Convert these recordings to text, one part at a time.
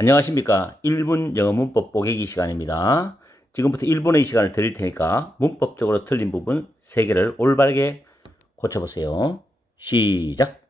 안녕하십니까. 1분 영어 문법 보기 시간입니다. 지금부터 1분의 시간을 드릴 테니까 문법적으로 틀린 부분 3개를 올바르게 고쳐보세요. 시작.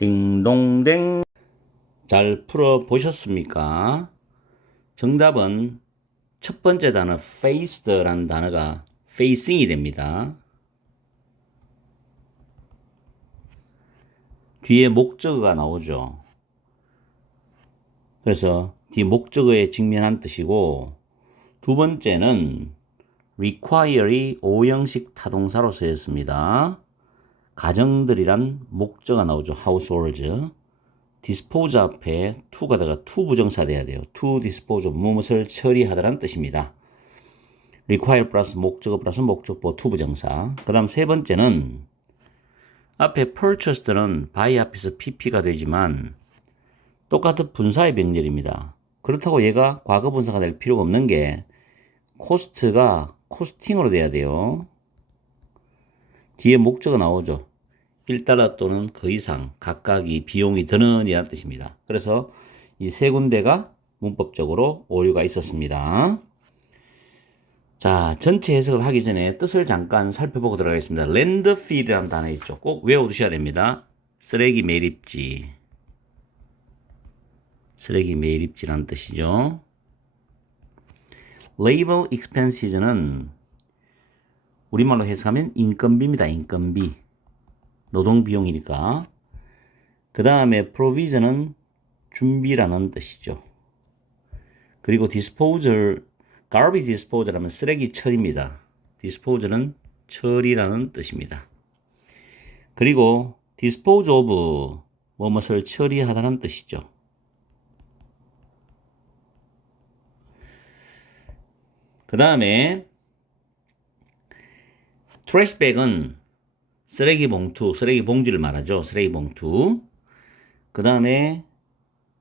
딩동댕. 잘 풀어보셨습니까? 정답은 첫 번째 단어 faced라는 단어가 facing이 됩니다. 뒤에 목적어가 나오죠. 그래서 뒤 목적어에 직면한 뜻이고, 두 번째는 require이 5형식 타동사로 쓰였습니다. 가정들이란 목적어가 나오죠. households. dispose 앞에 to가 다가 to 부정사 돼야 돼요. to dispose of 무엇을 처리하다라는 뜻입니다. require 플러스 목적어 플러스 목적보 to 부정사. 그 다음 세 번째는 앞에 purchased는 by 앞에서 pp가 되지만 똑같은 분사의 병렬입니다. 그렇다고 얘가 과거 분사가 될 필요가 없는 게 cost가 costing으로 돼야 돼요. 뒤에 목적어 나오죠. 1달러 또는 그 이상 각각이 비용이 드는 이라는 뜻입니다. 그래서 이 세 군데가 문법적으로 오류가 있었습니다. 자, 전체 해석을 하기 전에 뜻을 잠깐 살펴보고 들어가겠습니다. 랜드필이라는 단어 있죠. 꼭 외워두셔야 됩니다. 쓰레기 매립지. 쓰레기 매립지라는 뜻이죠. labor expenses는 우리말로 해석하면 인건비입니다. 인건비. 노동비용이니까. 그 다음에 provision은 준비라는 뜻이죠. 그리고 disposal, garbage disposal 하면 쓰레기 처리입니다. disposal은 처리라는 뜻입니다. 그리고 dispose of 무엇을 처리하다는 뜻이죠. 그 다음에 trash bag은 쓰레기 봉투, 쓰레기 봉지를 말하죠. 쓰레기 봉투. 그 다음에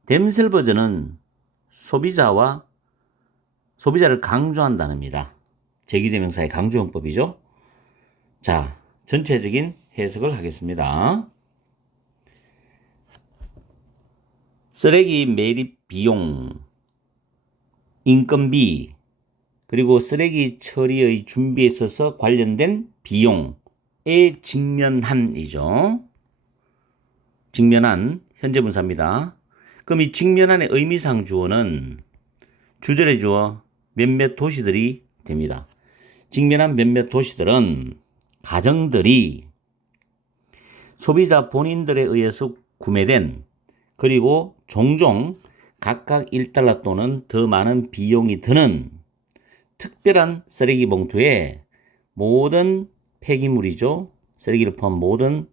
themselves는 소비자를 강조한 단어입니다. 제기대명사의 강조용법이죠. 자, 전체적인 해석을 하겠습니다. 쓰레기 매립 비용, 인건비, 그리고 쓰레기 처리의 준비에 있어서 관련된 비용에 직면한이죠. 직면한 현재 분사입니다. 그럼 이 직면한의 의미상 주어는 주절의 주어 몇몇 도시들이 됩니다. 직면한 몇몇 도시들은 가정들이 소비자 본인들에 의해서 구매된 그리고 종종 각각 1달러 또는 더 많은 비용이 드는 특별한 쓰레기 봉투에 모든 폐기물이죠. 쓰레기를 포함한 모든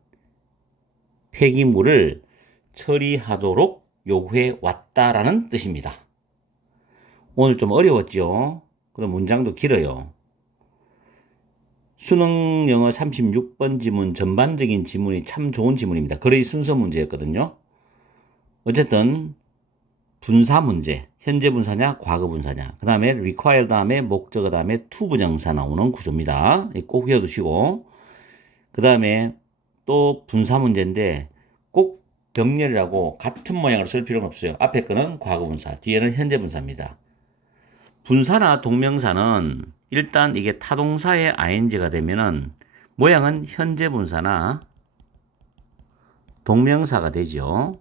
폐기물을 처리하도록 요구해 왔다라는 뜻입니다. 오늘 좀 어려웠죠? 그럼 문장도 길어요. 수능 영어 36번 지문 전반적인 지문이 참 좋은 지문입니다. 거의 순서 문제였거든요. 어쨌든 분사 문제, 현재 분사냐 과거 분사냐, 그 다음에 require 다음에 목적어 다음에 to 부정사 나오는 구조입니다. 꼭 외워두시고, 그 다음에 또 분사 문제인데 꼭 병렬이라고 같은 모양을 쓸 필요는 없어요. 앞에 거는 과거 분사, 뒤에는 현재 분사입니다. 분사나 동명사는 일단 이게 타동사의 ing가 되면은 모양은 현재 분사나 동명사가 되죠.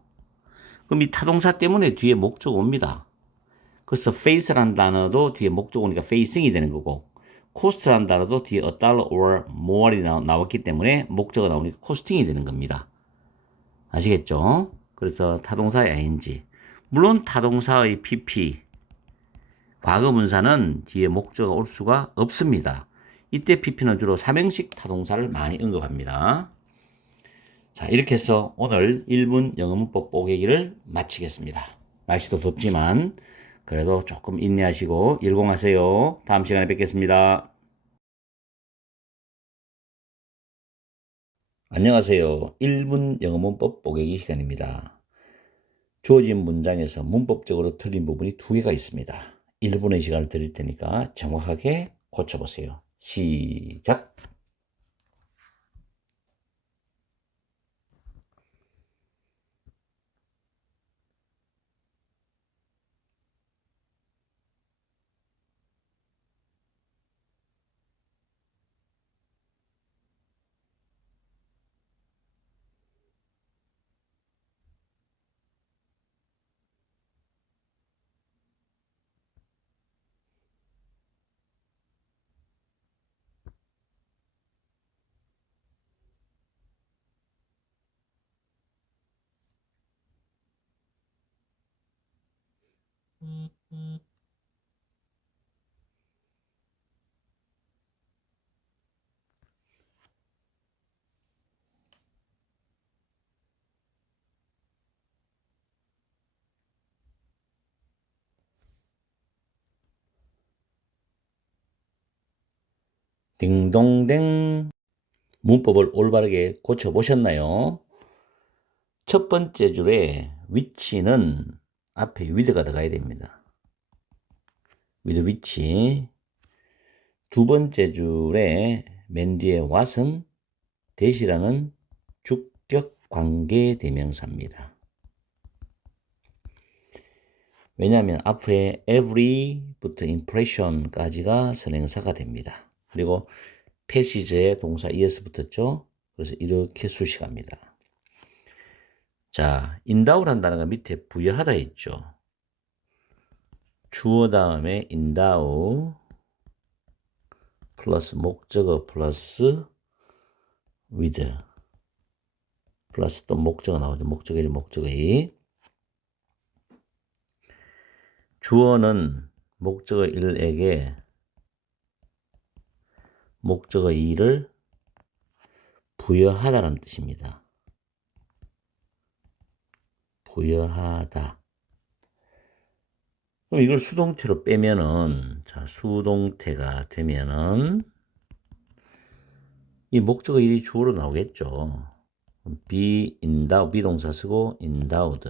그럼 이 타동사 때문에 뒤에 목적어 옵니다. 그래서 face라는 단어도 뒤에 목적 오니까 facing이 되는 거고 cost라는 단어도 뒤에 a dollar or more이 나왔기 때문에 목적어 나오니까 costing이 되는 겁니다. 아시겠죠? 그래서 타동사의 ing. 물론 타동사의 pp, 과거분사는 뒤에 목적어가 올 수가 없습니다. 이때 pp는 주로 삼형식 타동사를 많이 언급합니다. 자, 이렇게 해서 오늘 1분 영어 문법 뽀개기를 마치겠습니다. 날씨도 덥지만 그래도 조금 인내하시고 일공하세요. 다음 시간에 뵙겠습니다. 안녕하세요. 1분 영어 문법 뽀개기 시간입니다. 주어진 문장에서 문법적으로 틀린 부분이 두 개가 있습니다. 1분의 시간을 드릴 테니까 정확하게 고쳐보세요. 시작! 딩동댕. 문법을 올바르게 고쳐보셨나요? 첫 번째 줄에 위치는 앞에 with가 들어가야 됩니다. with 위치. 두 번째 줄에 맨 뒤에 what은 that이라는 주격 관계 대명사입니다. 왜냐하면 앞에 every부터 impression까지가 선행사가 됩니다. 그리고 passage에 동사 es 붙었죠. 그래서 이렇게 수식합니다. 자, endow란 단어가 밑에 부여하다 있죠. 주어 다음에 endow 플러스 목적어 플러스 with 플러스 또 목적어 나오죠. 목적어 1, 목적어 2. 주어는 목적어 1에게 목적어 2를 부여하다라는 뜻입니다. 부여하다. 그럼 이걸 수동태로 빼면은, 자, 수동태가 되면은, 이 목적어 1이 주어로 나오겠죠. be endowed, 비동사 쓰고 endowed.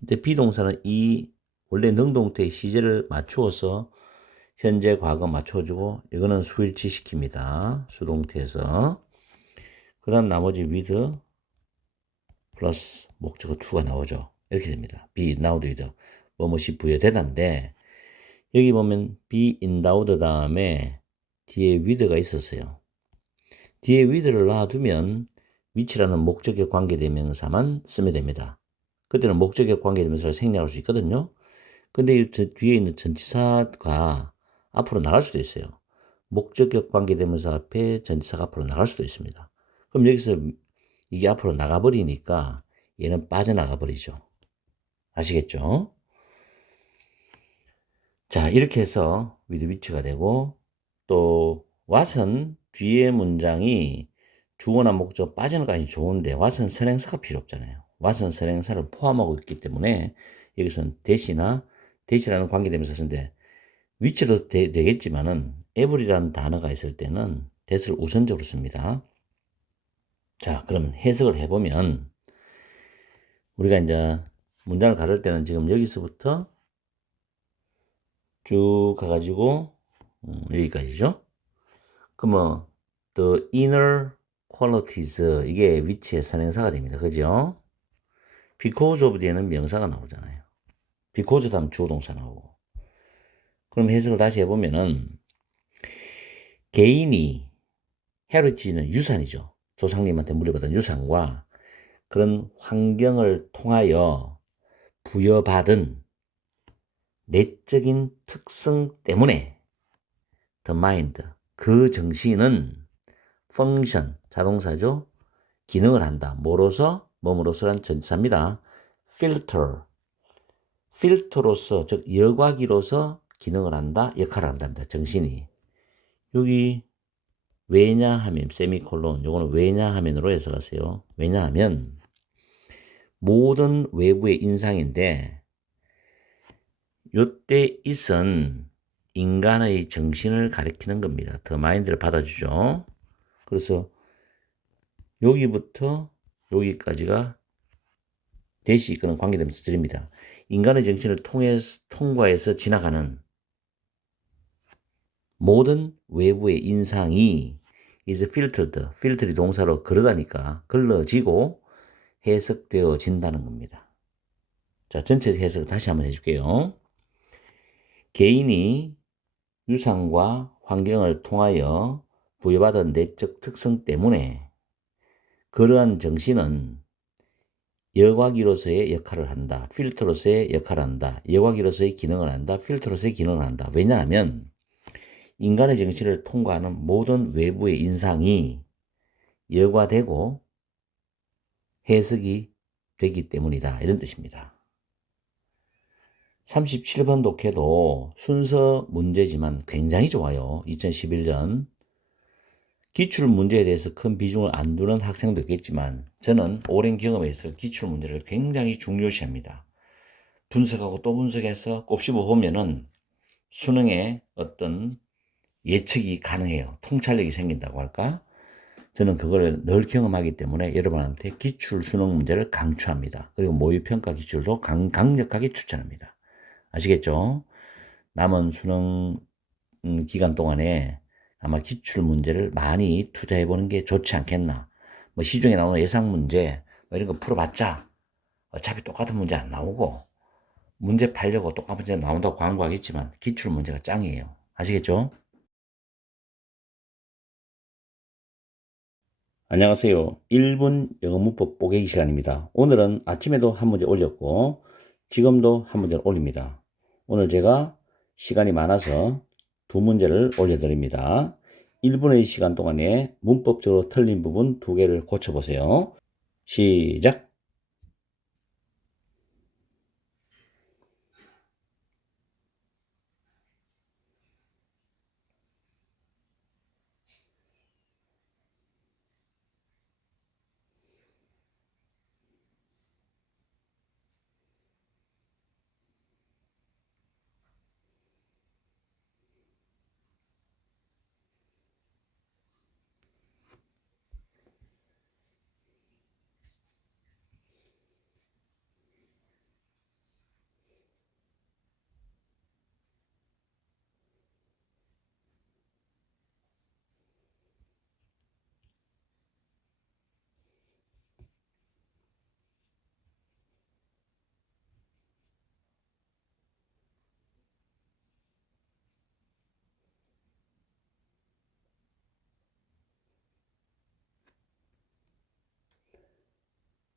근데 비동사는 이 원래 능동태의 시제를 맞추어서 현재 과거 맞춰주고 이거는 수일치 시킵니다. 수동태에서. 그 다음 나머지 with 플러스 목적어 to가 나오죠. 이렇게 됩니다. be endowed with 뭐뭐이 부여되다인데 여기 보면 be endowed 다음에 뒤에 with가 있었어요. 뒤에 with를 놔두면 위치라는 목적격 관계대명사만 쓰면 됩니다. 그때는 목적격 관계대명사를 생략할 수 있거든요. 근데 이 뒤에 있는 전치사가 앞으로 나갈 수도 있어요. 목적격 관계대명사 앞에 전치사가 앞으로 나갈 수도 있습니다. 그럼 여기서 이게 앞으로 나가버리니까 얘는 빠져나가 버리죠. 아시겠죠? 자, 이렇게 해서 with 위치가 되고 또 what은 뒤에 문장이 주어나 목적 빠지는 것까지 좋은데 what은 선행사가 필요 없잖아요. what은 선행사를 포함하고 있기 때문에 여기서는 that이라는 관계대명사 쓰는데 위치도 되겠지만은 every라는 단어가 있을 때는 that을 우선적으로 씁니다. 자, 그러면 해석을 해보면 우리가 이제 문장을 가를 때는 지금 여기서부터 쭉 가가지고 여기까지죠. 그러면 the inner qualities 이게 위치의 선행사가 됩니다. 그죠? because of 뒤에는 명사가 나오잖아요. because 다음 주어동사 나오고. 그럼 해석을 다시 해보면은 개인이 heritage는 유산이죠. 조상님한테 물려받은 유산과 그런 환경을 통하여 부여받은 내적인 특성 때문에 the mind, 그 정신은 function, 자동사죠. 기능을 한다. 뭐로서? 뭐뭐로서란 전치사입니다. filter, 필터로서, 즉 여과기로서 기능을 한다, 역할을 한답니다. 정신이. 여기 왜냐하면 세미콜론, 요거는 왜냐하면으로 해석하세요. 왜냐하면 모든 외부의 인상인데 요때 있은 인간의 정신을 가리키는 겁니다. 더 마인드를 받아주죠. 그래서 여기부터 여기까지가 대시 이끄는 관계되면서 드립니다. 인간의 정신을 통과해서 지나가는 모든 외부의 인상이 is filtered, 필터리 동사로 걸어다니까 걸러지고 해석되어진다는 겁니다. 자, 전체 해석 다시 한번 해줄게요. 개인이 유산과 환경을 통하여 부여받은 내적 특성 때문에 그러한 정신은 여과기로서의 역할을 한다. 필터로서의 역할을 한다. 여과기로서의 기능을 한다. 필터로서의 기능을 한다. 왜냐하면 인간의 정신을 통과하는 모든 외부의 인상이 여과되고 해석이 되기 때문이다. 이런 뜻입니다. 37번 독해도 순서 문제지만 굉장히 좋아요. 2011년 기출 문제에 대해서 큰 비중을 안 두는 학생도 있겠지만 저는 오랜 경험에 있어 기출 문제를 굉장히 중요시합니다. 분석하고 또 분석해서 곱씹어 보면은 수능에 어떤 예측이 가능해요. 통찰력이 생긴다고 할까? 저는 그걸 늘 경험하기 때문에 여러분한테 기출 수능 문제를 강추합니다. 그리고 모의평가 기출도 강력하게 추천합니다. 아시겠죠? 남은 수능 기간 동안에 아마 기출 문제를 많이 투자해 보는 게 좋지 않겠나. 뭐 시중에 나오는 예상 문제 뭐 이런 거 풀어봤자 어차피 똑같은 문제 안 나오고 문제 팔려고 똑같은 문제 나온다고 광고하겠지만 기출 문제가 짱이에요. 아시겠죠? 안녕하세요. 1분 영어 문법 뽀개기 시간입니다. 오늘은 아침에도 한 문제 올렸고 지금도 한 문제를 올립니다. 오늘 제가 시간이 많아서 두 문제를 올려드립니다. 1분의 시간 동안에 문법적으로 틀린 부분 두 개를 고쳐보세요. 시작!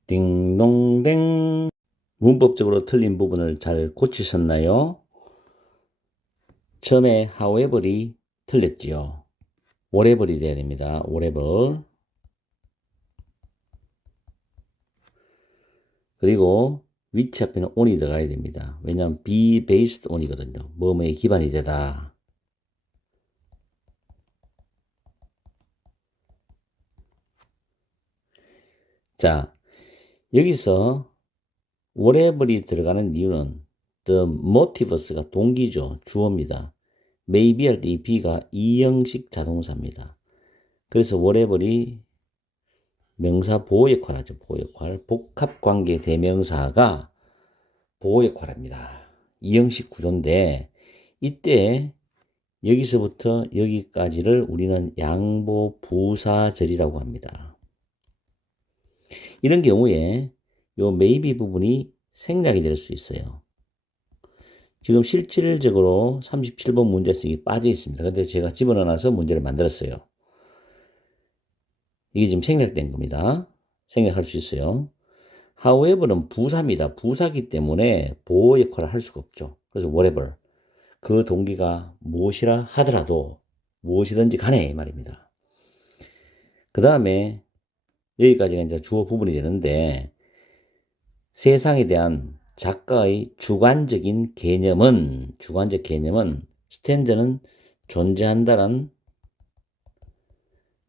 딩동댕. 문법적으로 틀린 부분을 잘 고치셨나요? 처음에 however이 틀렸지요. whatever이 돼야 됩니다. whatever. 그리고 which 앞에는 on이 들어가야 됩니다. 왜냐하면 be based on이거든요. 뭐뭐에 기반이 되다. 자, 여기서 whatever이 들어가는 이유는 the motives가 동기죠. 주어입니다. maybe 할 때 이 be가 이형식 자동사입니다. 그래서 whatever이 명사 보호 역할 하죠. 보호 역할. 복합관계 대명사가 보호 역할합니다. 이형식 구조인데 이때 여기서부터 여기까지를 우리는 양보 부사절이라고 합니다. 이런 경우에 요 maybe 부분이 생략이 될 수 있어요. 지금 실질적으로 37번 문제에서 이게 빠져 있습니다. 근데 제가 집어넣어서 문제를 만들었어요. 이게 지금 생략된 겁니다. 생략할 수 있어요. however는 부사입니다. 부사기 때문에 보호 역할을 할 수가 없죠. 그래서 whatever. 그 동기가 무엇이라 하더라도 무엇이든지 간에 이 말입니다. 그 다음에 여기까지가 이제 주어 부분이 되는데 세상에 대한 작가의 주관적 개념은 스탠드는 존재한다란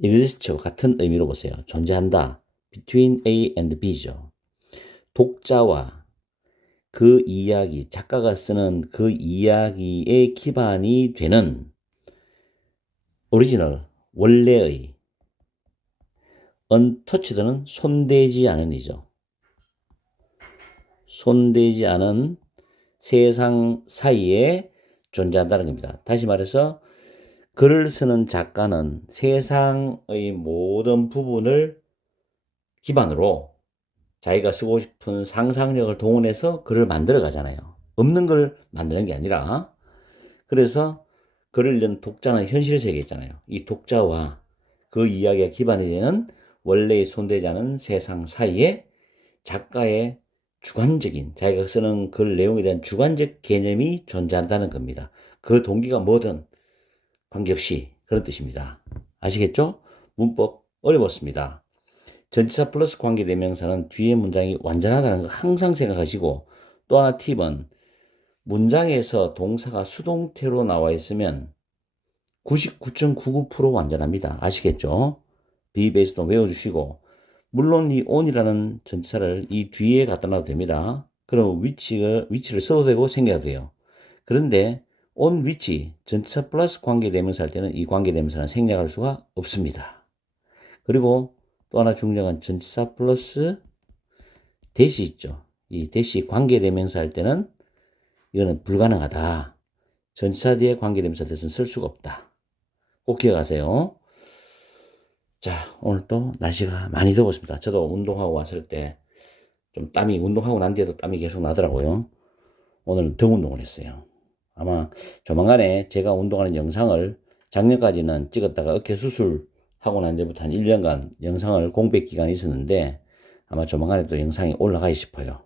exist와 같은 의미로 보세요. 존재한다. between A and B죠. 독자와 그 이야기, 작가가 쓰는 그 이야기의 기반이 되는 오리지널, 원래의 untouched는 손대지 않은 이죠. 손대지 않은 세상 사이에 존재한다는 겁니다. 다시 말해서 글을 쓰는 작가는 세상의 모든 부분을 기반으로 자기가 쓰고 싶은 상상력을 동원해서 글을 만들어 가잖아요. 없는 걸 만드는 게 아니라. 그래서 글을 읽는 독자는 현실 세계에 있잖아요. 이 독자와 그 이야기가 기반이 되는 원래의 손대지 않은 세상 사이에 작가의 주관적인, 자기가 쓰는 글 내용에 대한 주관적 개념이 존재한다는 겁니다. 그 동기가 뭐든 관계없이 그런 뜻입니다. 아시겠죠? 문법 어려웠습니다. 전치사 플러스 관계대명사는 뒤에 문장이 완전하다는 거 항상 생각하시고, 또 하나 팁은 문장에서 동사가 수동태로 나와 있으면 99.99% 완전합니다. 아시겠죠? be based도 외워주시고, 물론 이 on이라는 전치사를 이 뒤에 갖다 놔도 됩니다. 그럼 위치를 써도 되고 생겨도 돼요. 그런데 on 위치, 전치사 플러스 관계대명사 할 때는 이 관계대명사는 생략할 수가 없습니다. 그리고 또 하나 중요한 건 전치사 플러스 대시 있죠. 이 대시 관계대명사 할 때는 이거는 불가능하다. 전치사 뒤에 관계대명사 대신 쓸 수가 없다. 꼭 기억하세요. 자, 오늘 또 날씨가 많이 더웠습니다. 저도 운동하고 왔을 때 좀 운동하고 난 뒤에도 땀이 계속 나더라고요. 오늘은 등 운동을 했어요. 아마 조만간에 제가 운동하는 영상을 작년까지는 찍었다가 어깨 수술하고 난 뒤부터 한 1년간 영상을 공백 기간이 있었는데 아마 조만간에 또 영상이 올라가기 싶어요.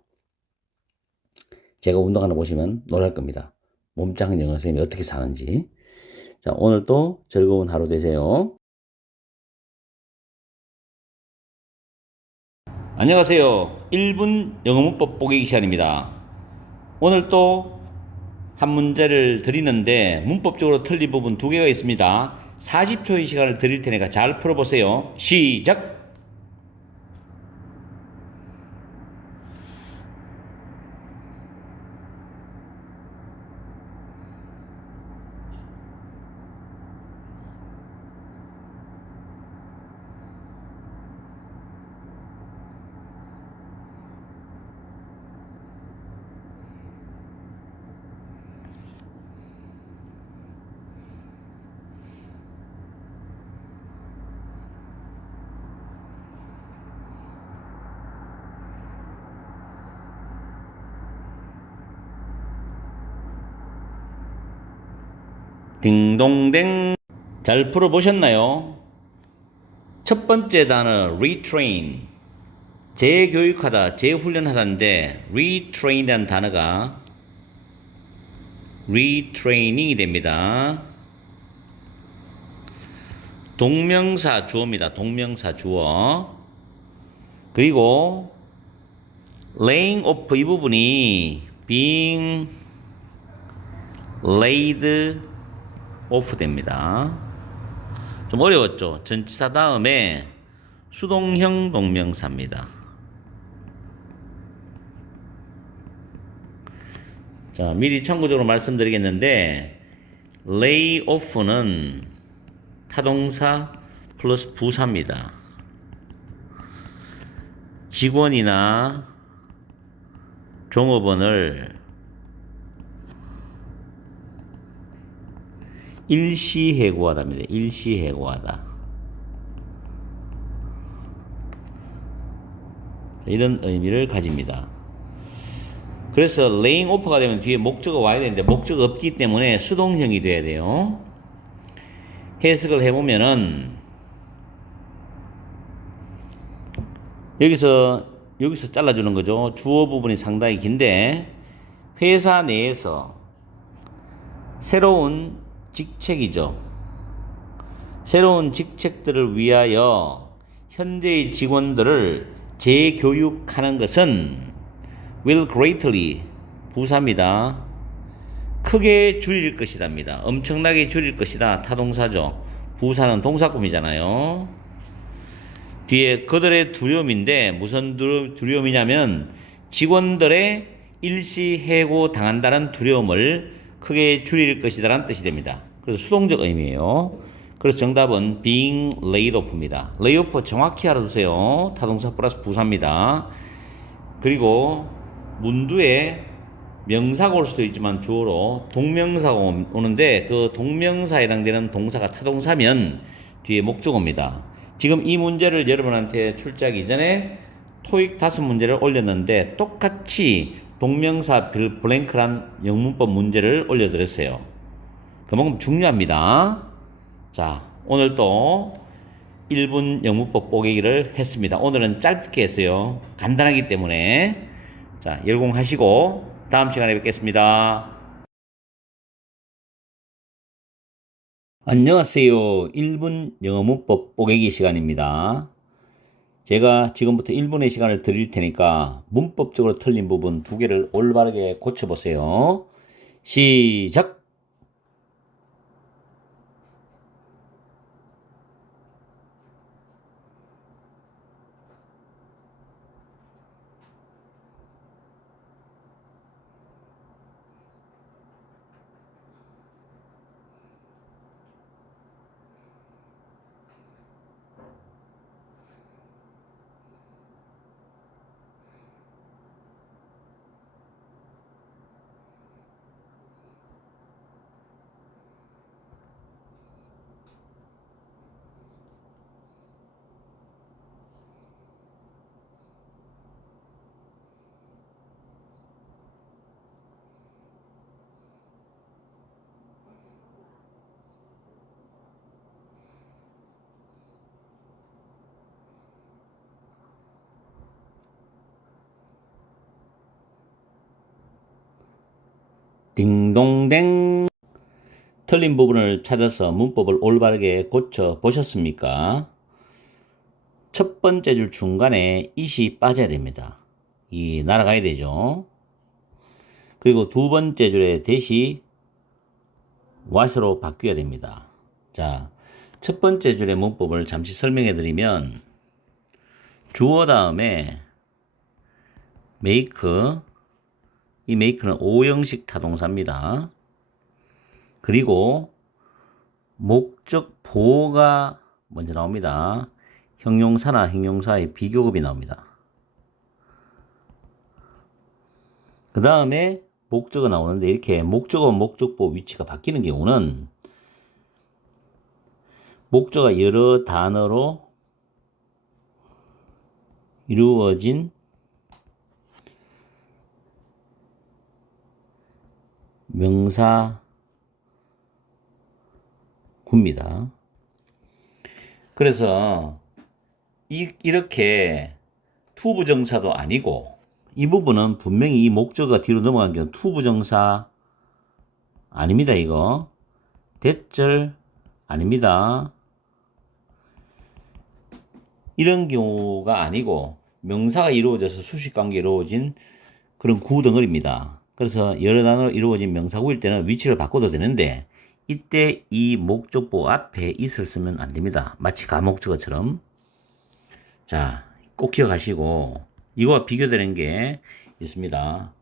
제가 운동하는 거 보시면 놀랄 겁니다. 몸짱 영어 선생님이 어떻게 사는지. 자, 오늘도 즐거운 하루 되세요. 안녕하세요. 1분 영어 문법 보기 시간입니다. 오늘 또 한 문제를 드리는데 문법적으로 틀린 부분 2개가 있습니다. 40초의 시간을 드릴 테니까 잘 풀어보세요. 시작! 딩동댕. 잘 풀어보셨나요? 첫 번째 단어 retrain, 재교육하다, 재훈련하다인데 retrain이라는 단어가 retraining이 됩니다. 동명사 주어입니다. 동명사 주어. 그리고 laying off 이 부분이 being laid off 됩니다. 좀 어려웠죠? 전치사 다음에 수동형 동명사입니다. 자, 미리 참고적으로 말씀드리겠는데 lay off는 타동사 플러스 부사입니다. 직원이나 종업원을 일시해고하다입니다. 일시해고하다. 이런 의미를 가집니다. 그래서 laying off가 되면 뒤에 목적어 와야 되는데 목적어 없기 때문에 수동형이 돼야 돼요. 해석을 해보면은 여기서 여기서 잘라주는 거죠. 주어 부분이 상당히 긴데 회사 내에서 새로운 직책이죠. 새로운 직책들을 위하여 현재의 직원들을 재교육하는 것은 will greatly 부사입니다. 크게 줄일 것이답니다. 엄청나게 줄일 것이다. 타동사죠. 부사는 동사구이잖아요. 뒤에 그들의 두려움인데 무슨 두려움이냐면 직원들의 일시해고 당한다는 두려움을 크게 줄일 것이다라는 뜻이 됩니다. 그래서 수동적 의미예요. 그래서 정답은 being laid off입니다. lay off 정확히 알아두세요. 타동사 플러스 부사입니다. 그리고 문두에 명사가 올 수도 있지만 주어로 동명사가 오는데 그 동명사에 해당되는 동사가 타동사면 뒤에 목적어입니다. 지금 이 문제를 여러분한테 출제하기 이전에 토익 5문제를 올렸는데 똑같이 동명사 블랭크란 영문법 문제를 올려드렸어요. 그만큼 중요합니다. 자, 오늘 또 1분 영문법 보기를 했습니다. 오늘은 짧게 했어요. 간단하기 때문에. 자, 열공하시고 다음 시간에 뵙겠습니다. 안녕하세요. 1분 영어 문법 뽀개기 시간입니다. 제가 지금부터 1분의 시간을 드릴 테니까 문법적으로 틀린 부분 2개를 올바르게 고쳐보세요. 시작! 딩동댕. 틀린 부분을 찾아서 문법을 올바르게 고쳐 보셨습니까? 첫 번째 줄 중간에 it이 빠져야 됩니다. 이 날아가야 되죠. 그리고 두 번째 줄에 that이 what으로 바뀌어야 됩니다. 자, 첫 번째 줄의 문법을 잠시 설명해 드리면 주어 다음에 make, 이 make는 오형식 타동사입니다. 그리고 목적 보호가 먼저 나옵니다. 형용사나 형용사의 비교급이 나옵니다. 그 다음에 목적어 나오는데 이렇게 목적어, 목적보 위치가 바뀌는 경우는 목적어가 여러 단어로 이루어진 명사구입니다. 그래서 이렇게 투부정사도 아니고 이 부분은 분명히 이 목적어가 뒤로 넘어간 경우 투부정사 아닙니다. 이거 대절 아닙니다. 이런 경우가 아니고 명사가 이루어져서 수식관계가 이루어진 그런 구덩어리입니다. 그래서 여러 단어로 이루어진 명사구일 때는 위치를 바꿔도 되는데 이때 이 목적보 앞에 있을 쓰면 안 됩니다. 마치 가목적어처럼. 자, 꼭 기억하시고 이거와 비교되는 게 있습니다.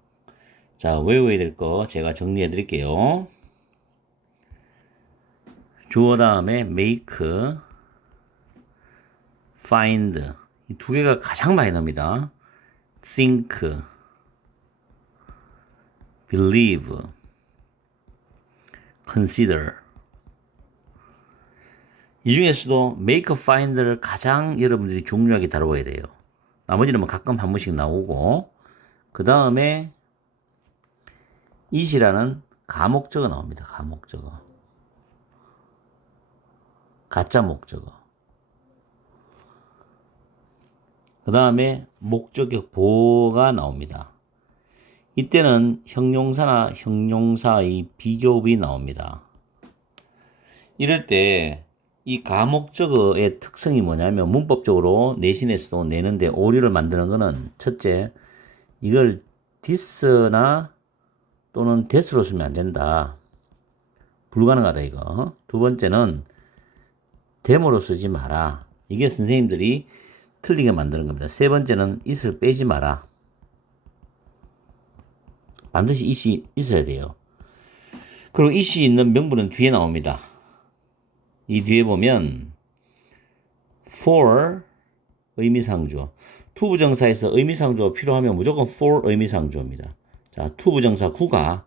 자, 외워야 될 거 제가 정리해 드릴게요. 주어 다음에 make, find 이 두 개가 가장 많이 나옵니다. think, believe, consider. 이 중에서도 make, find를 가장 여러분들이 중요하게 다뤄야 돼요. 나머지는 뭐 가끔 한 번씩 나오고 그 다음에 it이라는 가목적어 나옵니다. 가목적어. 가짜 목적어. 그 다음에 목적격 보어가 나옵니다. 이때는 형용사나 형용사의 비교급이 나옵니다. 이럴 때 이 가목적어의 특성이 뭐냐면 문법적으로 내신에서도 내는데 오류를 만드는 거는 첫째, 이걸 this나 또는 that으로 쓰면 안 된다. 불가능하다 이거. 두 번째는 the모로 쓰지 마라. 이게 선생님들이 틀리게 만드는 겁니다. 세 번째는 it을 빼지 마라. 반드시 it이 있어야 돼요. 그리고 it이 있는 명분은 뒤에 나옵니다. 이 뒤에 보면 for 의미상주어, 투부정사에서 의미상주어 필요하면 무조건 for 의미상주어입니다. 자, 투부정사 구가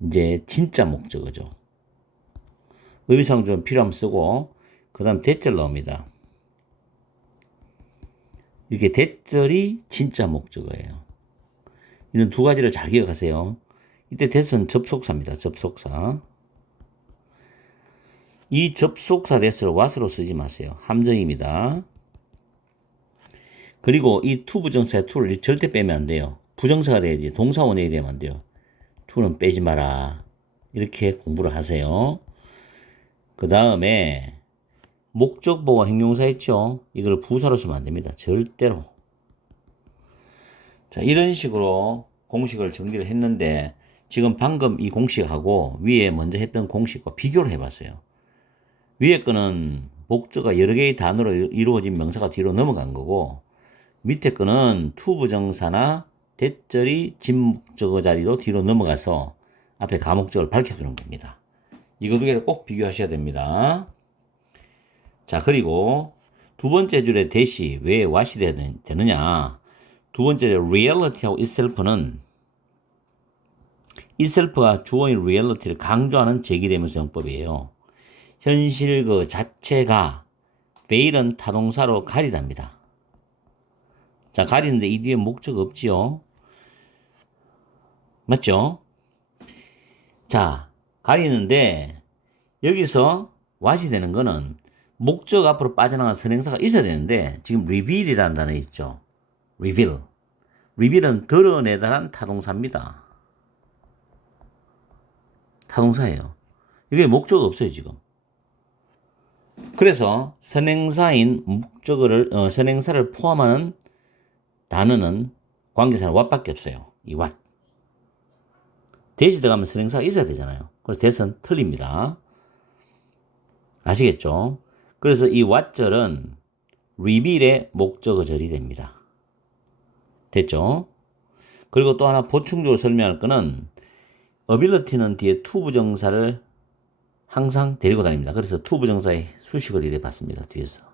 이제 진짜 목적어죠. 의미상주어는 필요하면 쓰고 그 다음 대절 나옵니다. 이렇게 대절이 진짜 목적어예요. 이런 두 가지를 잘 기억하세요. 이때 that은 접속사입니다. 접속사. 이 접속사 that을 what으로 쓰지 마세요. 함정입니다. 그리고 이 to 부정사의 to를 절대 빼면 안 돼요. 부정사가 돼야지. 동사원형이 되면 안 돼요. to는 빼지 마라. 이렇게 공부를 하세요. 그 다음에 목적보가 형용사 있죠. 이걸 부사로 쓰면 안 됩니다. 절대로. 자, 이런 식으로 공식을 정리를 했는데 지금 방금 이 공식하고 위에 먼저 했던 공식과 비교를 해봤어요. 위에 거는 목적어가 여러 개의 단어로 이루어진 명사가 뒤로 넘어간 거고 밑에 거는 to 부정사나 대절이 진목적어 자리로 뒤로 넘어가서 앞에 가목적을 밝혀주는 겁니다. 이거 두 개를 꼭 비교하셔야 됩니다. 자, 그리고 두 번째 줄에 that이 왜 what이 되느냐. 두 번째 reality하고 itself는 itself가 주어인 reality를 강조하는 제기되면서 용법이에요. 현실 그 자체가 veil은 타동사로 가리답니다. 자, 가리는데 이 뒤에 목적 없지요? 맞죠? 자, 가리는데 여기서 what이 되는 거는 목적 앞으로 빠져나간 선행사가 있어야 되는데 지금 reveal이라는 단어 있죠? reveal. reveal은 드러내다란 타동사입니다. 타동사예요. 이게 목적 없어요, 지금. 그래서 선행사인 선행사를 포함하는 단어는 관계사는 what밖에 없어요. 이 what. that이 들어가면 선행사가 있어야 되잖아요. 그래서 that은 틀립니다. 아시겠죠? 그래서 이 what절은 reveal의 목적어절이 됩니다. 됐죠? 그리고 또 하나 보충적으로 설명할 거는 ability는 뒤에 to 부정사를 항상 데리고 다닙니다. 그래서 to 부정사의 수식을 이래 봤습니다. 뒤에서.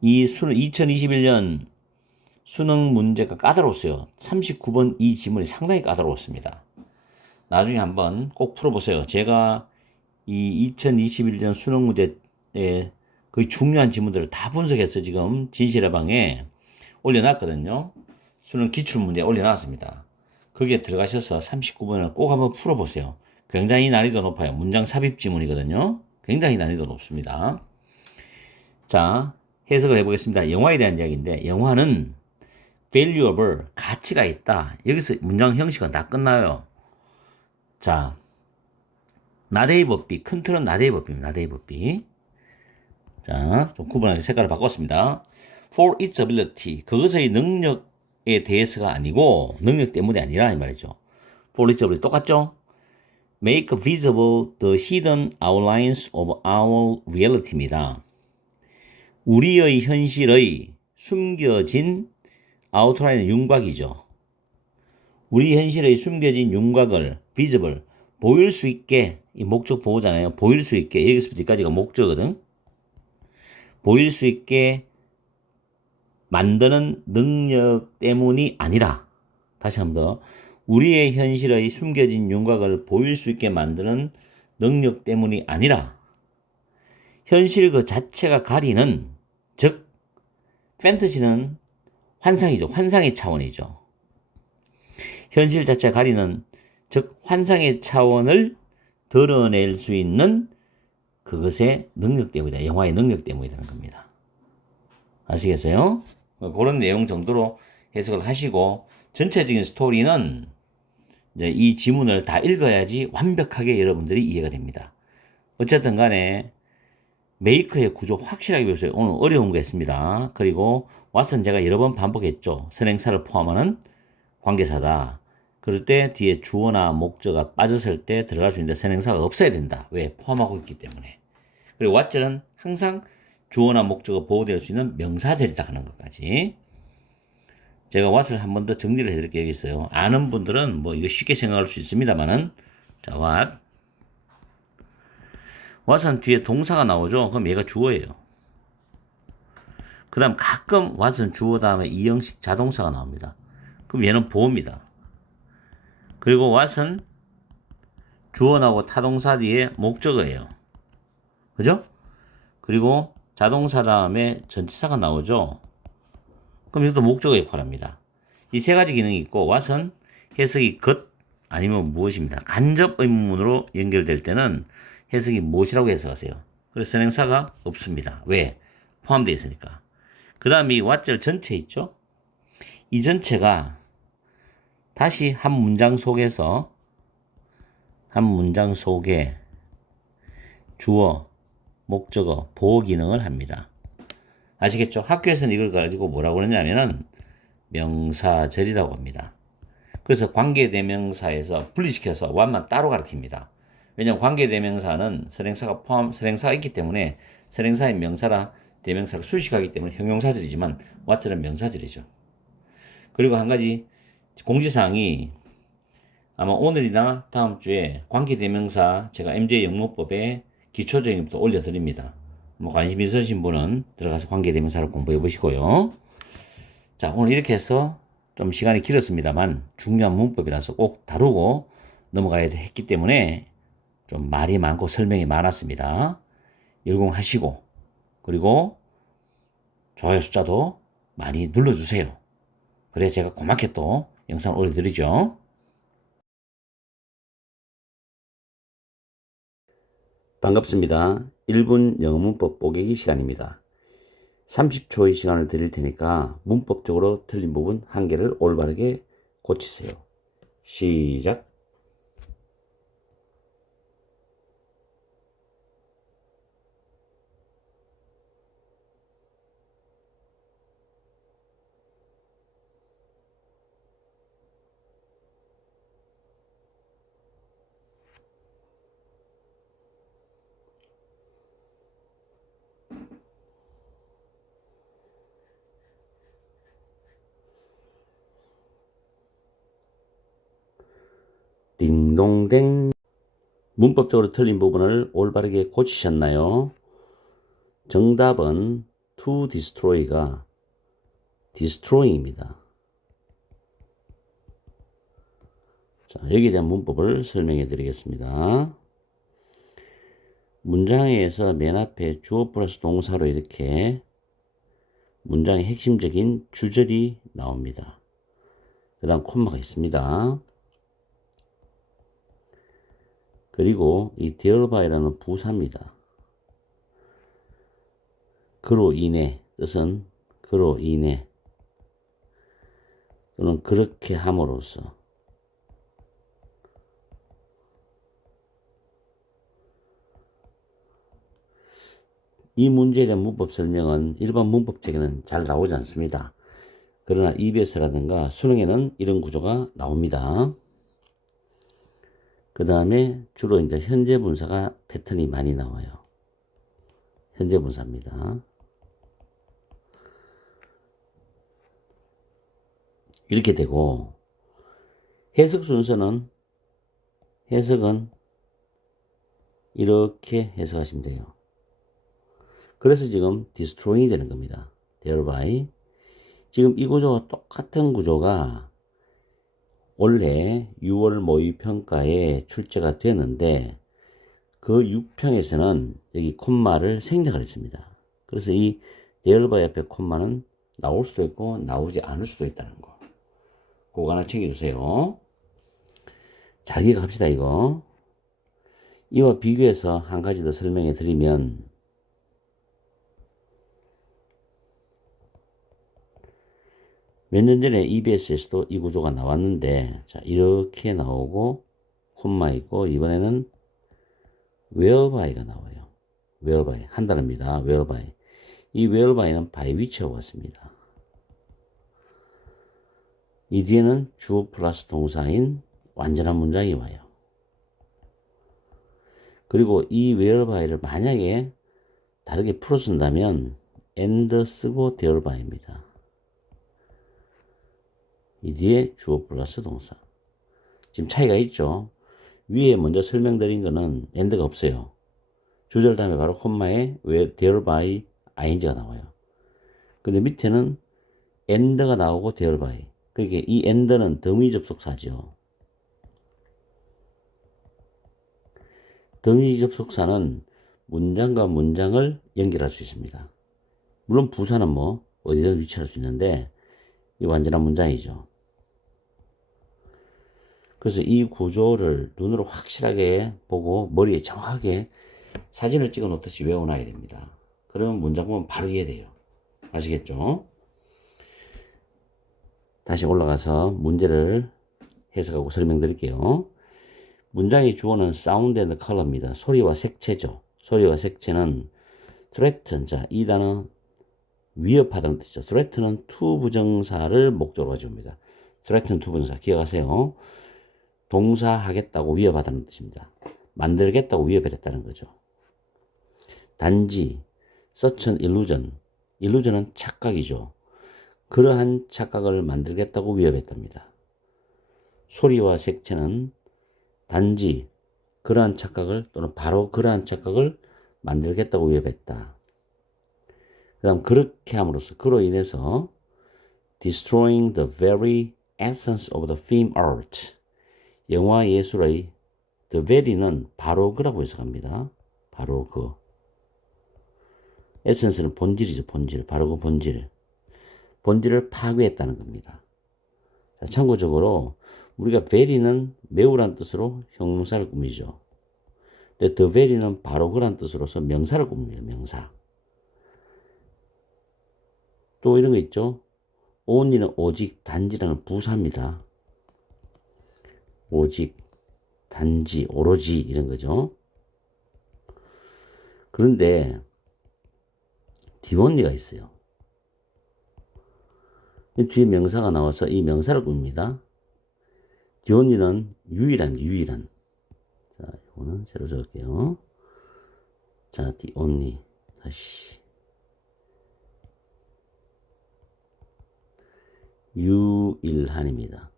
이 2021년 수능 문제가 까다로웠어요. 39번 이 지문이 상당히 까다로웠습니다. 나중에 한번 꼭 풀어보세요. 제가 이 2021년 수능 문제에 거의 중요한 지문들을 다 분석해서 지금 진실의 방에 올려놨거든요. 수능 기출문제 올려놨습니다. 거기에 들어가셔서 39번을 꼭 한번 풀어보세요. 굉장히 난이도 높아요. 문장 삽입 지문이거든요. 굉장히 난이도 높습니다. 자, 해석을 해보겠습니다. 영화에 대한 이야기인데 영화는 valuable, 가치가 있다. 여기서 문장 형식은 다 끝나요. 자, 나데이 법비, 큰 틀은 나데이 법비입니다. 나데이 법비. 자, 좀 구분하게 색깔을 바꿨습니다. For its ability, 그것의 능력에 대해서가 아니고 능력 때문이 아니라 이 말이죠. For its ability 똑같죠? Make visible the hidden outlines of our reality입니다. 우리의 현실의 숨겨진 아웃라인은 윤곽이죠. 우리 현실의 숨겨진 윤곽을 visible, 보일 수 있게, 이 목적 보호잖아요. 보일 수 있게, 여기서부터 여기까지가 목적거든. 보일 수 있게 만드는 능력 때문이 아니라, 다시 한 번 더, 우리의 현실의 숨겨진 윤곽을 보일 수 있게 만드는 능력 때문이 아니라 현실 그 자체가 가리는, 즉 판타지는 환상이죠. 환상의 차원이죠. 현실 자체가 가리는, 즉 환상의 차원을 드러낼 수 있는 그것의 능력 때문이다. 영화의 능력 때문이라는 겁니다. 아시겠어요? 그런 내용 정도로 해석을 하시고 전체적인 스토리는 이제 이 지문을 다 읽어야지 완벽하게 여러분들이 이해가 됩니다. 어쨌든 간에 메이커의 구조 확실하게 배우세요. 오늘 어려운 거 했습니다. 그리고 왓슨 제가 여러 번 반복했죠. 선행사를 포함하는 관계사다. 그럴 때 뒤에 주어나 목적어가 빠졌을 때 들어갈 수 있는데 선행사가 없어야 된다. 왜? 포함하고 있기 때문에. 그리고 왓슨은 항상 주어나 목적어 보호될 수 있는 명사절이다 하는 것까지. 제가 왓을 한 번 더 정리를 해드릴게요. 여기 있어요. 아는 분들은 뭐 이거 쉽게 생각할 수 있습니다만은 자, 왓은 뒤에 동사가 나오죠. 그럼 얘가 주어예요. 그 다음 가끔 왓은 주어 다음에 이형식 자동사가 나옵니다. 그럼 얘는 보호입니다. 그리고 왓은 주어 나오고 타동사 뒤에 목적어예요. 그죠? 그리고 자동사 다음에 전치사가 나오죠. 그럼 이것도 목적어 역할을 합니다. 이 세 가지 기능이 있고 왓은 해석이 것 아니면 무엇입니다. 간접 의문문으로 연결될 때는 해석이 무엇이라고 해석하세요. 그래서 선행사가 없습니다. 왜? 포함되어 있으니까. 그 다음에 이 왓절 전체 있죠? 이 전체가 다시 한 문장 속에 주어, 목적어, 보호 기능을 합니다. 아시겠죠? 학교에서는 이걸 가지고 뭐라고 그러냐면은 명사절이라고 합니다. 그래서 관계대명사에서 분리시켜서 what만 따로 가르칩니다. 왜냐하면 관계대명사는 선행사가 있기 때문에 선행사의 명사라 대명사를 수식하기 때문에 형용사절이지만 what은 명사절이죠. 그리고 한 가지 공지사항이 아마 오늘이나 다음 주에 관계대명사 제가 MJ 영문법에 기초적인 것부터 올려드립니다. 뭐 관심 있으신 분은 들어가서 관계대명사를 공부해 보시고요. 자, 오늘 이렇게 해서 좀 시간이 길었습니다만 중요한 문법이라서 꼭 다루고 넘어가야 했기 때문에 좀 말이 많고 설명이 많았습니다. 열공하시고 그리고 좋아요 숫자도 많이 눌러주세요. 그래 제가 고맙게 또 영상 올려드리죠. 반갑습니다. 1분 영어 문법 보기 시간입니다. 30초의 시간을 드릴 테니까 문법적으로 틀린 부분 한 개를 올바르게 고치세요. 시작. 딩동댕. 문법적으로 틀린 부분을 올바르게 고치셨나요? 정답은 to destroy가 destroying입니다. 자, 여기에 대한 문법을 설명해 드리겠습니다. 문장에서 맨 앞에 주어 플러스 동사로 이렇게 문장의 핵심적인 주절이 나옵니다. 그 다음 콤마가 있습니다. 그리고 이 thereby-라는 부사입니다. 그로 인해 뜻은 그로 인해 또는 그렇게 함으로써 이 문제에 대한 문법 설명은 일반 문법책에는 잘 나오지 않습니다. 그러나 EBS라든가 수능에는 이런 구조가 나옵니다. 그 다음에 주로 이제 현재 분사가 패턴이 많이 나와요. 현재 분사입니다. 이렇게 되고 해석 순서는 해석은 이렇게 해석하시면 돼요. 그래서 지금 destroying이 되는 겁니다. thereby. 지금 이 구조와 똑같은 구조가 올해 6월 모의평가에 출제가 되는데 그 6평에서는 여기 콤마를 생략을 했습니다. 그래서 이 thereby 앞에 콤마는 나올 수도 있고 나오지 않을 수도 있다는 거. 그거 하나 챙겨주세요. 자, 이해 갑시다 이거. 이와 비교해서 한 가지 더 설명해 드리면 몇 년 전에 EBS에서도 이 구조가 나왔는데, 자, 이렇게 나오고, 콤마 있고, 이번에는 whereby 나와요. whereby. 한 단어입니다. whereby. 이 whereby by which하고 같습니다. 이 뒤에는 주어 플러스 동사인 완전한 문장이 와요. 그리고 이 whereby를 만약에 다르게 풀어 쓴다면 and 쓰고 thereby입니다. 이 뒤에 주어 플러스 동사. 지금 차이가 있죠. 위에 먼저 설명드린 거는 and가 없어요. 주절 다음에 바로 콤마에 thereby ing가 나와요. 근데 밑에는 and가 나오고 thereby. 그러니까 이 and는 더미 접속사죠. 더미 접속사는 문장과 문장을 연결할 수 있습니다. 물론 부사는 뭐 어디든 위치할 수 있는데 이 완전한 문장이죠. 그래서 이 구조를 눈으로 확실하게 보고 머리에 정확하게 사진을 찍어 놓듯이 외워놔야 됩니다. 그러면 문장 보면 바로 이해돼요. 아시겠죠? 다시 올라가서 문제를 해석하고 설명드릴게요. 문장의 주어는 sound and color입니다. 소리와 색채죠. 소리와 색채는 threaten, 자, 이 단어 위협하다는 뜻이죠. threaten은 to 부정사를 목적으로 가져옵니다. threaten to 부정사 기억하세요. 동사하겠다고 위협하다는 뜻입니다. 만들겠다고 위협을 했다는 거죠. 단지 such an illusion, illusion은 착각이죠. 그러한 착각을 만들겠다고 위협했답니다. 소리와 색채는 단지 그러한 착각을 또는 바로 그러한 착각을 만들겠다고 위협했다. 그 다음 그렇게 함으로써 그로 인해서 destroying the very essence of the film art, 영화 예술의 the very는 바로 그라고 해석합니다. 바로 그 essence는 본질이죠. 본질. 바로 그 본질. 본질을 파괴했다는 겁니다. 자, 참고적으로 우리가 very는 매우란 뜻으로 형용사를 꾸미죠. 근데 the very는 바로 그란 뜻으로서 명사를 꾸밉니다. 명사. 또 이런 거 있죠. only는 오직, 단지라는 부사입니다. 오직, 단지, 오로지 이런 거죠. 그런데 the only가 있어요. 뒤에 명사가 나와서 이 명사를 꾸밉니다. the only는 유일합니다. 유일한. 자, 이거는 새로 적을게요. 자, the only. 다시. 유일한입니다.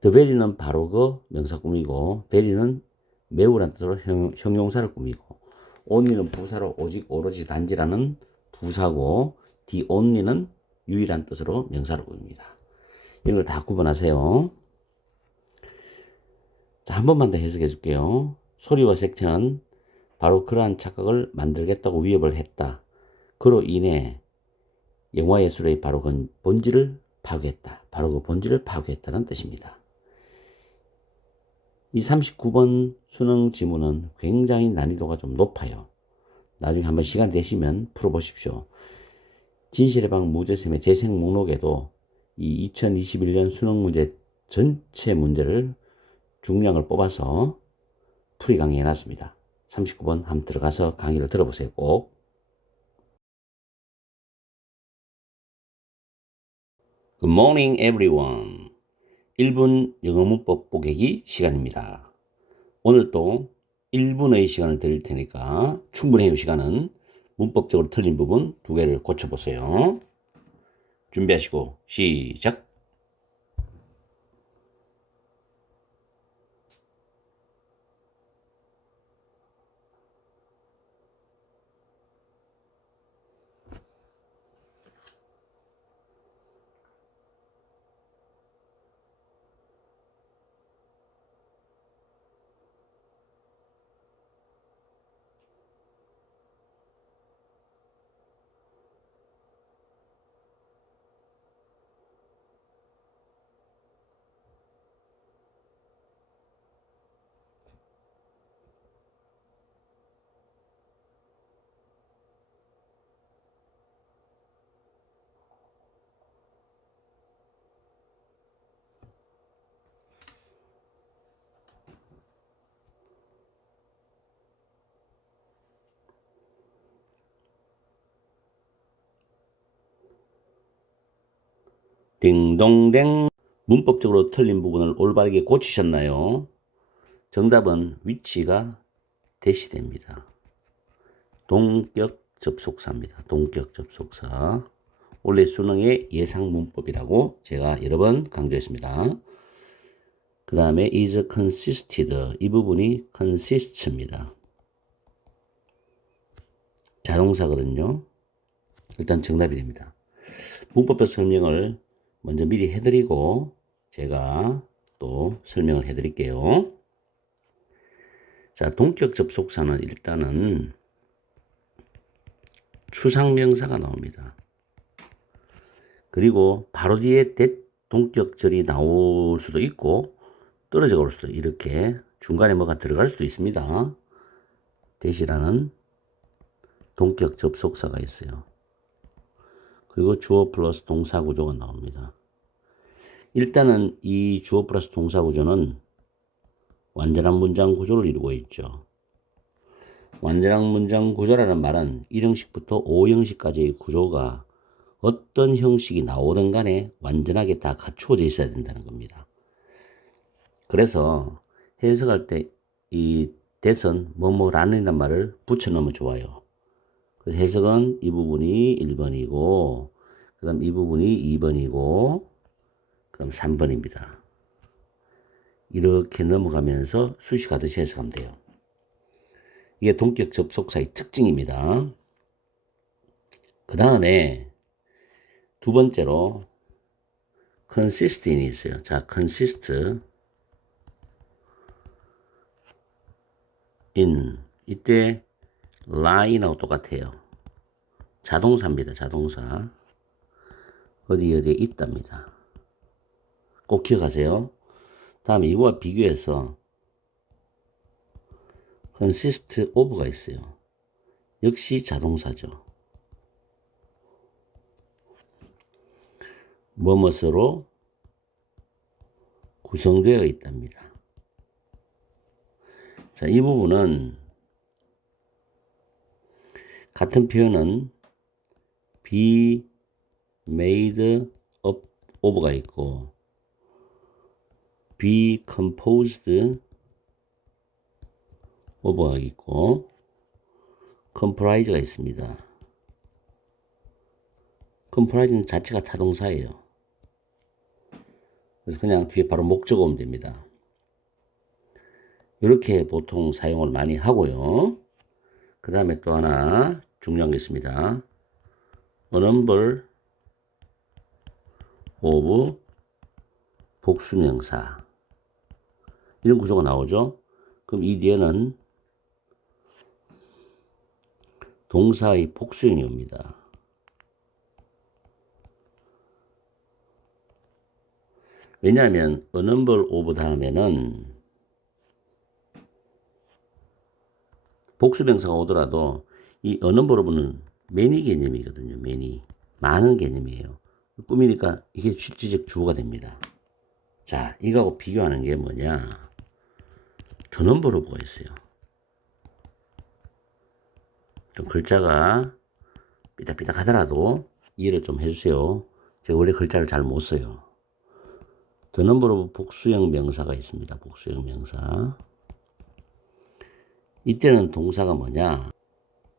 the very는 바로 그 명사 꾸미고, very는 매우란 뜻으로 형용사를 꾸미고, only는 부사로 오직, 오로지, 단지라는 부사고, the only는 유일한 뜻으로 명사를 꾸밉니다. 이런 걸 다 구분하세요. 자, 한 번만 더 해석해 줄게요. 소리와 색채는 바로 그러한 착각을 만들겠다고 위협을 했다. 그로 인해 영화예술의 바로 그 본질을 파괴했다. 바로 그 본질을 파괴했다는 뜻입니다. 이 39번 수능 지문은 굉장히 난이도가 좀 높아요. 나중에 한번 시간 되시면 풀어보십시오. 진실의 방 무죄쌤의 재생 목록에도 이 2021년 수능 문제 전체 문제를 중량을 뽑아서 풀이 강의 해놨습니다. 39번 한번 들어가서 강의를 들어보세요. 꼭. Good morning everyone. 1분 영어 문법 보객이 시간입니다. 오늘도 1분의 시간을 드릴 테니까 충분히 이 시간은 문법적으로 틀린 부분 2개를 고쳐보세요. 준비하시고 시작. 딩동댕. 문법적으로 틀린 부분을 올바르게 고치셨나요? 정답은 위치가 대시됩니다. 동격 접속사입니다. 동격 접속사. 원래 수능의 예상 문법이라고 제가 여러 번 강조했습니다. 그 다음에 is consisted. 이 부분이 consist입니다. 자동사거든요. 일단 정답이 됩니다. 문법적 설명을 먼저 미리 해드리고 제가 또 설명을 해드릴게요. 자, 동격 접속사는 일단은 추상명사가 나옵니다. 그리고 바로 뒤에 동격절이 나올 수도 있고 떨어져 올 수도 이렇게 중간에 뭐가 들어갈 수도 있습니다. 대시라는 동격 접속사가 있어요. 그리고 주어 플러스 동사 구조가 나옵니다. 일단은 이 주어 플러스 동사 구조는 완전한 문장 구조를 이루고 있죠. 완전한 문장 구조라는 말은 1형식부터 5형식까지의 구조가 어떤 형식이 나오든 간에 완전하게 다 갖추어져 있어야 된다는 겁니다. 그래서 해석할 때 이 대선 뭐뭐라는 말을 붙여 넣으면 좋아요. 해석은 이 부분이 1번이고 그 다음 이 부분이 2번이고 그 다음 3번입니다. 이렇게 넘어가면서 수식하듯이 해석하면 돼요. 이게 동격 접속사의 특징입니다. 그 다음에 두 번째로 consist이 있어요. 자, consist in. 이때 lie하고 똑같아요. 자동사입니다. 자동사. 어디에 있답니다. 꼭 기억하세요. 다음에 이거와 비교해서 consist of가 있어요. 역시 자동사죠. 뭐뭇으로 구성되어 있답니다. 자, 이 부분은 같은 표현은 be made up of가 있고 be composed of가 있고 comprise가 있습니다. comprise는 자체가 타동사예요. 그래서 그냥 뒤에 바로 목적어 오면 됩니다. 이렇게 보통 사용을 많이 하고요. 그 다음에 또 하나 중요한 게 있습니다. A number of 복수명사. 이런 구조가 나오죠. 그럼 이 뒤에는 동사의 복수형이 옵니다. 왜냐하면 a number of 다음에는 복수명사가 오더라도 이 a number of는 many 개념이거든요. many. 많은 개념이에요. 꾸미니까 이게 실질적 주어가 됩니다. 자, 이거하고 비교하는 게 뭐냐. the number of가 있어요. 좀 글자가 삐딱삐딱 하더라도 이해를 좀 해주세요. 제가 원래 글자를 잘 못 써요. the number of 복수형 명사가 있습니다. 복수형 명사. 이때는 동사가 뭐냐?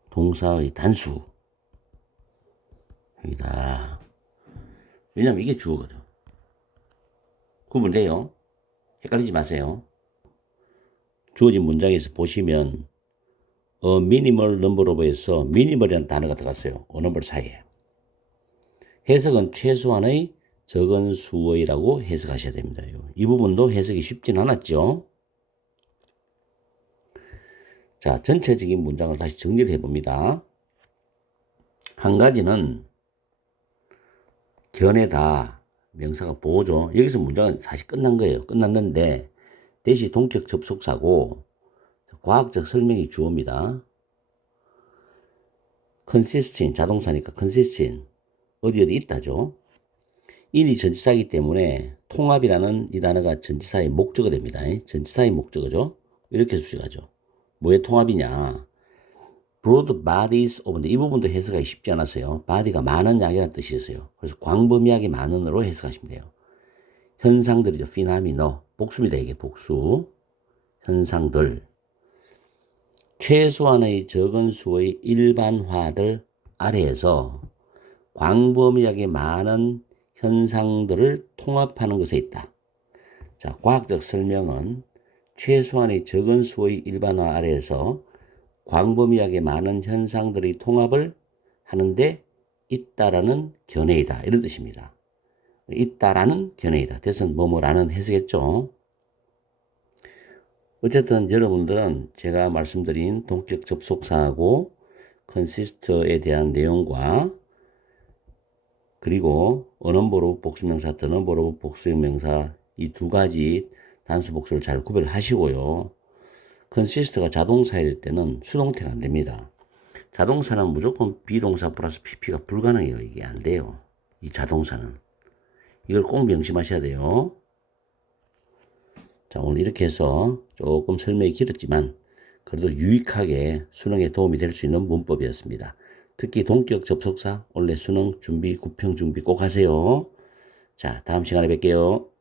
동사의 단수. 여기다. 왜냐면 이게 주어거든. 구분돼요. 헷갈리지 마세요. 주어진 문장에서 보시면 a minimal number of에서 minimal이라는 단어가 들어갔어요. a number 사이에. 해석은 최소한의 적은 수의라고 해석하셔야 됩니다. 이 부분도 해석이 쉽진 않았죠. 자, 전체적인 문장을 다시 정리를 해봅니다. 한 가지는 견해다. 명사가 보호죠. 여기서 문장은 사실 끝난 거예요. 끝났는데 대시 동격 접속사고 과학적 설명이 주어입니다. consisting 자동사니까 consisting 어디 있다죠. 인이 전치사이기 때문에 통합이라는 이 단어가 전치사의 목적어 됩니다. 전치사의 목적어죠. 이렇게 수식하죠. 뭐의 통합이냐? broad bodies of인데 이 부분도 해석하기 쉽지 않았어요. body가 많은 양이라는 뜻이 있어요. 그래서 광범위하게 많은으로 해석하시면 돼요. 현상들이죠. phenomena. 복수입니다. 이게 복수. 현상들. 최소한의 적은 수의 일반화들 아래에서 광범위하게 많은 현상들을 통합하는 것에 있다. 자, 과학적 설명은 최소한의 적은 수의 일반화 아래에서 광범위하게 많은 현상들의 통합을 하는데 있다라는 견해이다. 이런 뜻입니다. 있다라는 견해이다. 대선 뭐뭐라는 해석했죠. 어쨌든 여러분들은 제가 말씀드린 동격 접속사하고 consist에 대한 내용과 그리고 언어보로 복수명사, 언어보로 복수명사 이 두 가지 단수 복수를 잘 구별하시고요. consist가 자동사일 때는 수동태가 안 됩니다. 자동사는 무조건 비동사 플러스 pp가 불가능해요. 이게 안 돼요. 이 자동사는. 이걸 꼭 명심하셔야 돼요. 자, 오늘 이렇게 해서 조금 설명이 길었지만 그래도 유익하게 수능에 도움이 될 수 있는 문법이었습니다. 특히 동격 접속사, 원래 수능 준비, 구평 준비 꼭 하세요. 자, 다음 시간에 뵐게요.